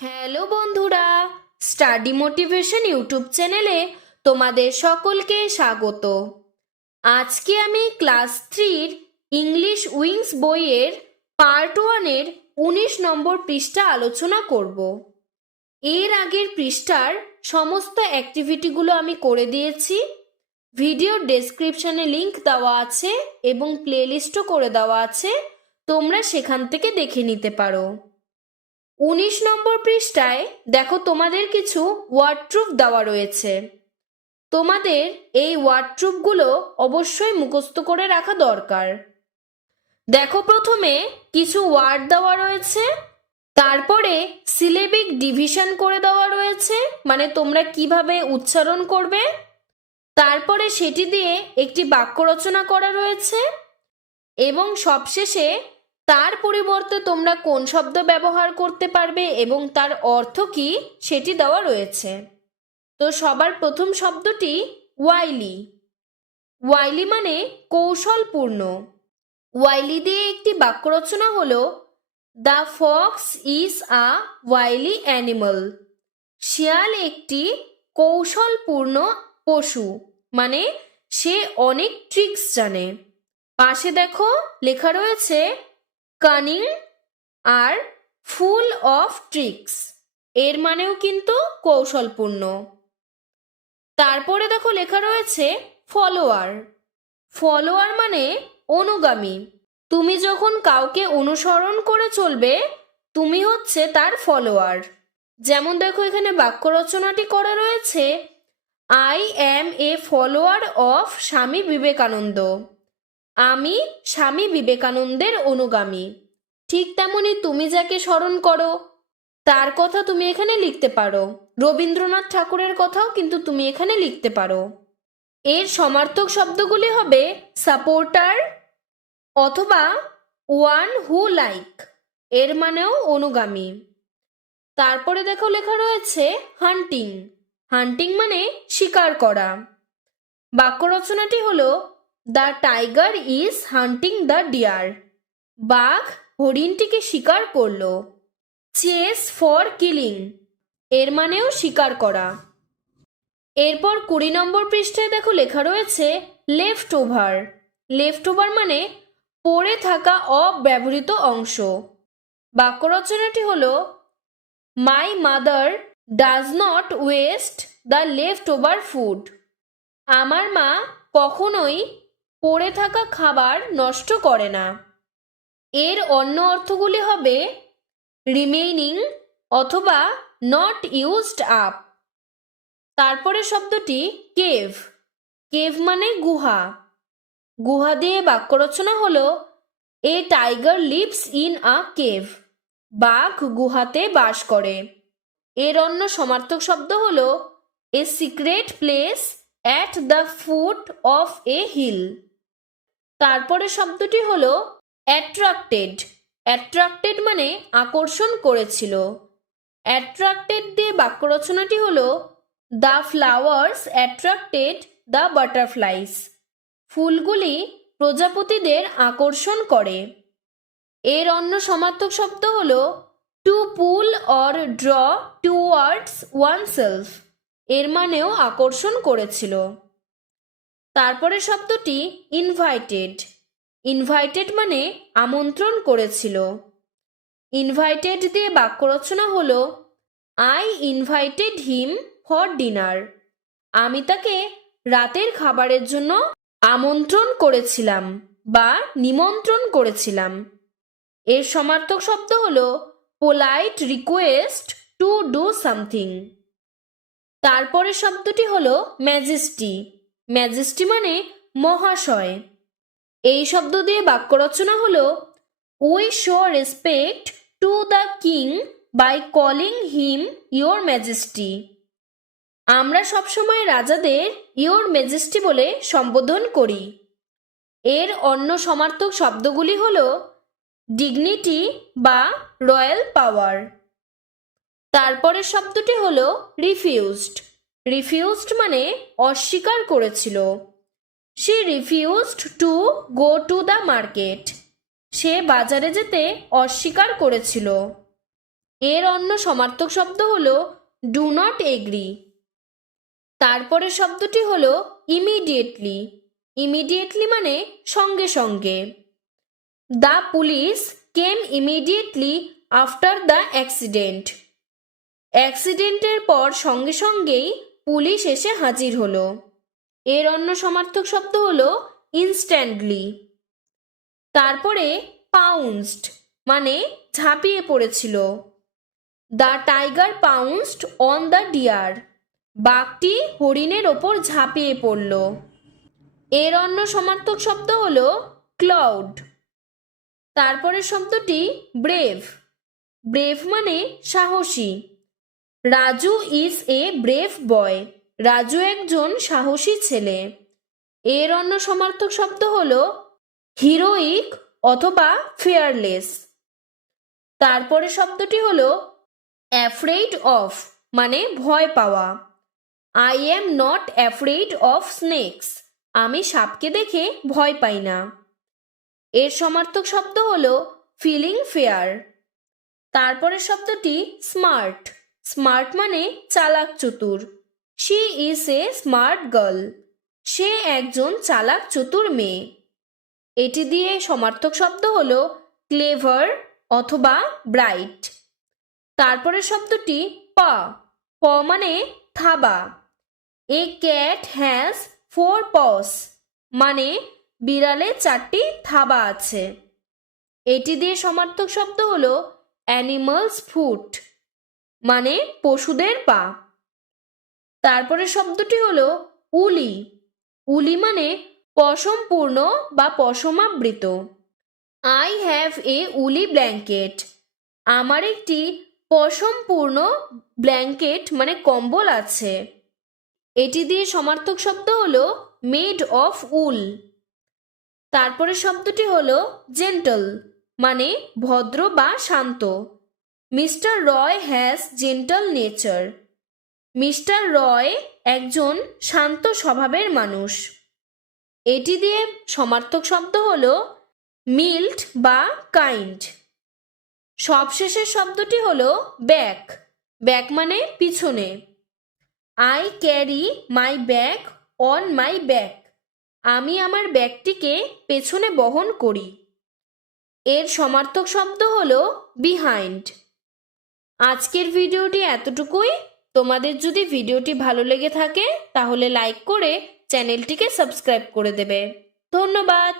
Hello বন্ধুরা, study motivation YouTube চ্যানেলে তোমাদের সকলকে স্বাগত। আজকে আমি ক্লাস 3-র ইংলিশ উইংস বইয়ের পার্ট 1-এর 19 নম্বর পৃষ্ঠা আলোচনা করব। এর আগের পৃষ্ঠার সমস্ত অ্যাক্টিভিটিগুলো আমি করে দিয়েছি। ভিডিওর ডেসক্রিপশনে লিংক দেওয়া আছে এবং প্লেলিস্টও করে দেওয়া আছে, তোমরা সেখান থেকে দেখে নিতে পারো। 19 নম্বর পৃষ্ঠায় দেখো তোমাদের কিছু ওয়ার্ডট্রুপ দেওয়া রয়েছে। তোমাদের এই ওয়ার্ডট্রুপগুলো অবশ্যই মুখস্থ করে রাখা দরকার। দেখো প্রথমে কিছু ওয়ার্ড দেওয়া রয়েছে, তারপরে সিলেবিক ডিভিশন করে দেওয়া রয়েছে, মানে তোমরা কিভাবে উচ্চারণ করবে। তারপরে সেটি দিয়ে একটি বাক্য রচনা করা রয়েছে এবং সবশেষে তার পরিবর্তে তোমরা কোন শব্দ ব্যবহার করতে পারবে এবং তার অর্থ কি সেটি দেওয়া রয়েছে। তো সবার প্রথম শব্দটি ওয়াইলি। ওয়াইলি মানে কৌশলপূর্ণ। ওয়াইলি দিয়ে একটি বাক্য রচনা হলো, the fox is a wily animal. শিয়াল একটি কৌশলপূর্ণ পশু, মানে সে অনেক ট্রিক্স জানে। পাশে দেখো লেখা রয়েছে কানিং আর ফুল অফ ট্রিক্স, এর মানেও কিন্তু কৌশলপূর্ণ। তারপরে দেখো লেখা রয়েছে ফলোয়ার। ফলোয়ার মানে অনুগামী। তুমি যখন কাউকে অনুসরণ করে চলবে, তুমি হচ্ছে তার ফলোয়ার। যেমন দেখো এখানে বাক্য রচনাটি করা রয়েছে, I am A follower of Swami Vivekananda. আমি স্বামী বিবেকানন্দের অনুগামী। ঠিক তেমনি তুমি যাকে স্মরণ করো তার কথা তুমি এখানে লিখতে পারো। রবীন্দ্রনাথ ঠাকুরের কথাও কিন্তু তুমি এখানে লিখতে পারো। এর সমার্থক শব্দগুলি হবে সাপোর্টার অথবা ওয়ান হু লাইক, এর মানেও অনুগামী। তারপরে দেখো লেখা রয়েছে হান্টিং। হান্টিং মানে শিকার করা। বাক্য রচনাটি হলো, the tiger is hunting the deer. বাঘ হরিণটিকে শিকার করলো। চেস ফর কিলিং, এর মানেও শিকার করা। এরপর 20 নম্বর পৃষ্ঠায় দেখো লেখা রয়েছে লেফট ওভার। লেফট ওভার মানে পড়ে থাকা অব্যবহৃত অংশ। বাক্য রচনাটি হলো, my mother does not waste the left over food. আমার মা কখনোই পড়ে থাকা খাবার নষ্ট করে না। এর অন্য অর্থগুলি হবে রিমেইনিং অথবা নট ইউজড আপ। তারপরে শব্দটি কেভ। কেভ মানে গুহা। গুহা দিয়ে বাক্য রচনা হলো, a tiger lives in a cave. বাঘ গুহাতে বাস করে। এর অন্য সমার্থক শব্দ হলো, a secret place at the foot of a hill. তারপরে শব্দটি হলো অ্যাট্রাক্টেড। অ্যাট্রাক্টেড মানে আকর্ষণ করেছিল। অ্যাট্রাক্টেড দিয়ে বাক্য রচনাটি হলো, the flowers attracted the butterflies. ফুলগুলি প্রজাপতিদের আকর্ষণ করে। এর অন্য সমার্থক শব্দ হলো two pool or draw towards oneself, এর মানেও আকর্ষণ করেছিল। তারপরে শব্দটি ইনভাইটেড। ইনভাইটেড মানে আমন্ত্রণ করেছিল। ইনভাইটেড দিয়ে বাক্য রচনা হলো, I invited him for dinner. আমি তাকে রাতের খাবারের জন্য আমন্ত্রণ করেছিলাম বা নিমন্ত্রণ করেছিলাম। এর সমার্থক শব্দ হলো polite request to do something. তারপরে শব্দটি হলো ম্যাজেস্টি। ম্যাজেস্টি মানে মহাশয়। এই শব্দ দিয়ে বাক্য রচনা হলো, we show respect to the king by calling him your majesty. আমরা সবসময় রাজাদের ইয়োর ম্যাজেস্টি বলে সম্বোধন করি। এর অন্য সমার্থক শব্দগুলি হলো ডিগনিটি বা রয়্যাল পাওয়ার। তারপরের শব্দটি হলো রিফিউজড। রিফিউজড মানে অস্বীকার করেছিল। She refused to go to the market. সে বাজারে যেতে অস্বীকার করেছিল। এর অন্য সমার্থক শব্দ হলো ডু নট এগ্রি। তারপরের শব্দটি হলো ইমিডিয়েটলি। ইমিডিয়েটলি মানে সঙ্গে সঙ্গে। The police came immediately after the accident. অ্যাক্সিডেন্টের পর সঙ্গে সঙ্গেই পুলিশ এসে হাজির হলো। এর অন্য সমার্থক শব্দ হলো ইনস্ট্যান্টলি। তারপরে পাউন্সড মানে ঝাঁপিয়ে পড়েছিল। The tiger pounced on the deer. বাঘটি হরিণের ওপর ঝাঁপিয়ে পড়ল। এর অন্য সমার্থক শব্দ হলো ক্লাউড। তারপরের শব্দটি ব্রেভ। ব্রেভ মানে সাহসী। রাজু ইজ এ ব্রেভ বয়। রাজু একজন সাহসী ছেলে। এর অন্য সমার্থক শব্দ হলো হিরোইক অথবা ফেয়ারলেস। তারপরে শব্দটি হলো অ্যাফ্রেইড অফ মানে ভয় পাওয়া। I am not afraid of snake's. আমি সাপকে দেখে ভয় পাই না। এর সমার্থক শব্দ হলো ফিলিং ফেয়ার। তারপরের শব্দটি স্মার্ট। স্মার্ট মানে চালাক চতুর। She is a smart girl. সে একজন চালাক চতুর মেয়ে। এটি দিয়ে সমার্থক শব্দ হলো ক্লেভার অথবা ব্রাইট। তারপরের শব্দটি পা। প মানে থাবা। এ ক্যাট হ্যাজ 4 paws মানে বিড়ালের 4টি থাবা আছে। এটি দিয়ে সমার্থক শব্দ হলো অ্যানিমালস ফুট মানে পশুদের পা। তারপরে শব্দটি হলো উলি। উলি মানে পশমপূর্ণ বা পশমাবৃত। আই হ্যাভ এ উলি ব্ল্যাঙ্কেট। আমার একটি পশমপূর্ণ ব্ল্যাঙ্কেট মানে কম্বল আছে। এটি দিয়ে সমার্থক শব্দ হলো মেড অফ উল। তারপরে শব্দটি হলো জেন্টল মানে ভদ্র বা শান্ত। Mister Roy has gentle nature. Mister Roy একজন শান্ত স্বভাবের মানুষ। এটি দিয়ে সমার্থক শব্দ হলো মিল্ড বা কাইন্ড। সবশেষের শব্দটি হলো ব্যাক। ব্যাক মানে পিছনে। I carry my bag on my back. আমি আমার ব্যাগটিকে পেছনে বহন করি। এর সমার্থক শব্দ হলো বিহাইন্ড। আজকের ভিডিওটি এতটুকুই। তোমাদের যদি ভিডিওটি ভালো লেগে থাকে তাহলে লাইক করে চ্যানেলটিকে সাবস্ক্রাইব করে দেবে। ধন্যবাদ।